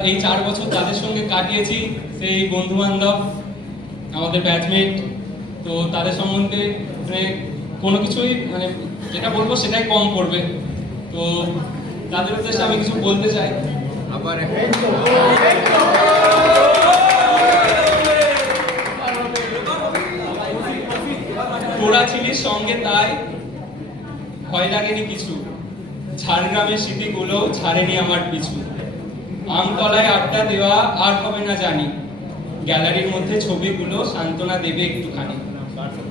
এই 4 বছর তাদের সঙ্গে কাটিয়েছি, সেই বন্ধু বান্ধব আমাদের ব্যাচমেট, তো তাদের সম্বন্ধে মানে কোনো কিছুই মানে যেটা বলবো সেটাই কম পড়বে। তো তাদের উদ্দেশ্যে আমি কিছু বলতে চাই। আবার তোরা ছিলিস সঙ্গে তাই ভয় লাগেনি কিছু, ঝাড়গ্রামের স্মৃতিগুলো ছাড়েনি আমার পিছু। আমতলায় আড্ডা দেওয়া আর হবে না জানি, গ্যালারির মধ্যে ছবিগুলো সান্ত্বনা দেবে একটুখানি।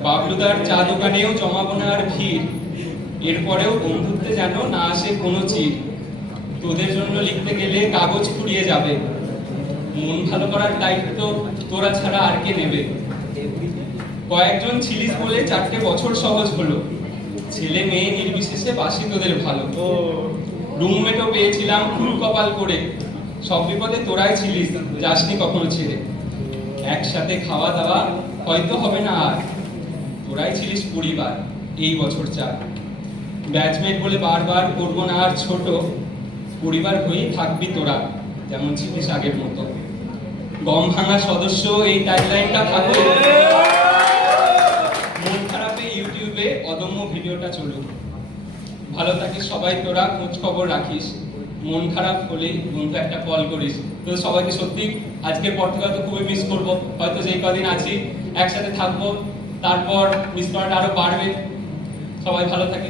বাবলুদার চা দোকানেও জমাবো না আর ভিড়, এরপরেও বন্ধুত্বে যেন না আসে কোনো চির। তোদের জন্য লিখতে গেলে কাগজ ফুরিয়ে যাবে, মন ভালো করার দায়িত্ব তোরা ছাড়া আর কে নেবে। কয়েকজন ছিলিস বলে 4টে বছর সহজ হলো, ছেলে মেয়ে নির্বিশেষে বাসি তোদের ভালো। রুমমেটও পেয়েছিলাম খুব কপাল করে, সব বিপদে তোরাই ছিলিস, যাসনি কখনো ছেড়ে। একসাথে খাওয়া দাওয়া হয়তো হবে না আর, তোরাই ছিলিস পরিবার এই বছর 4। ব্যাচমেট বলে বারবার করবো না আর ছোট, পরিবার হয়েই থাকবি তোরা যেমন ছিলিস আগের মতো। গম ভাঙা সদস্য এই টাইমলাইনটা থাকবে, মন খারাপে ইউটিউবে অদম্য ভিডিওটা চলুক। ভালো থাকিস সবাই, তোরা খোঁজ খবর রাখিস, মন খারাপ হলেই বন্ধু একটা কল করিস। তো সবাইকে সত্যি আজকের পর থেকে হয়তো খুবই মিস করবো, হয়তো যেই কদিন আছি একসাথে থাকবো, তারপর মিস করাটা আরো বাড়বে। সবাই ভালো থাকিস।